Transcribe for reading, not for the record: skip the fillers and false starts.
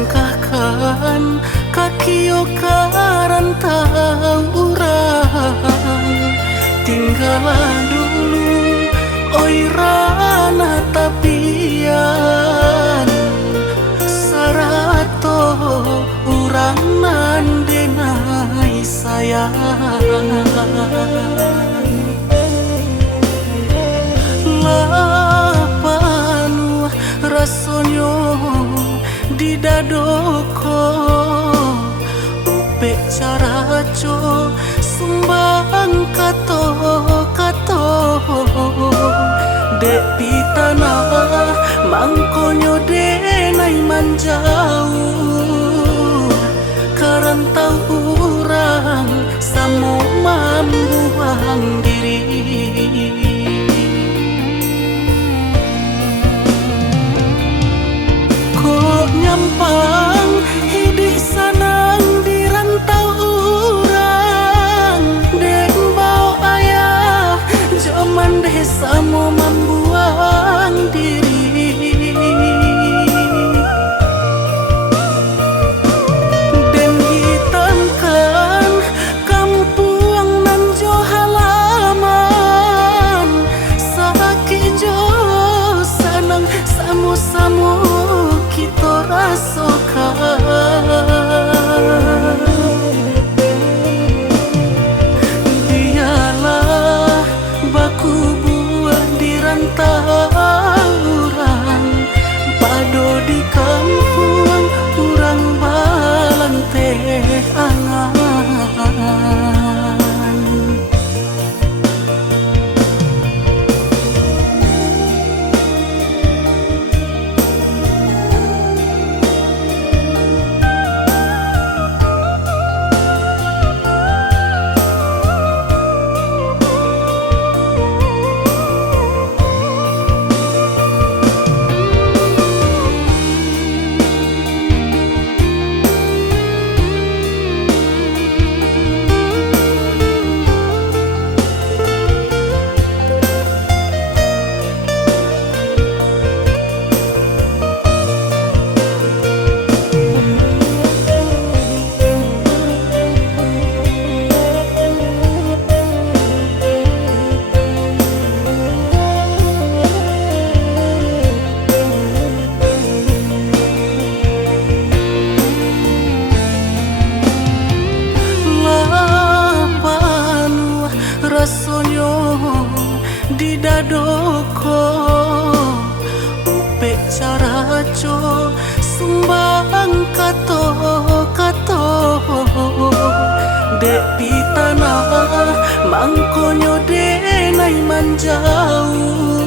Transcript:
langkahkan kaki yo karantau urang, tinggallah dulu oi rana tapian sarato urang mandenai sayang. Lapanu rasonyo di dadoko upe caraco sumbang kato dek pitana mangkonyo denai manjau karantau urang samo mambuang diri. Nyampang hidup sanang di rantau urang, dek bau ayah zaman desa mau membuang diri. Dan hitamkan kampung nan jo halaman, sakit jo sanang samu-samu kita rasakan. Dialah baku buah di rantau urang, pado di kampung urang balang teh angan. Rasonyo di dadoko upe caraco sumbang kato dek pitana mangkonyo denai manjau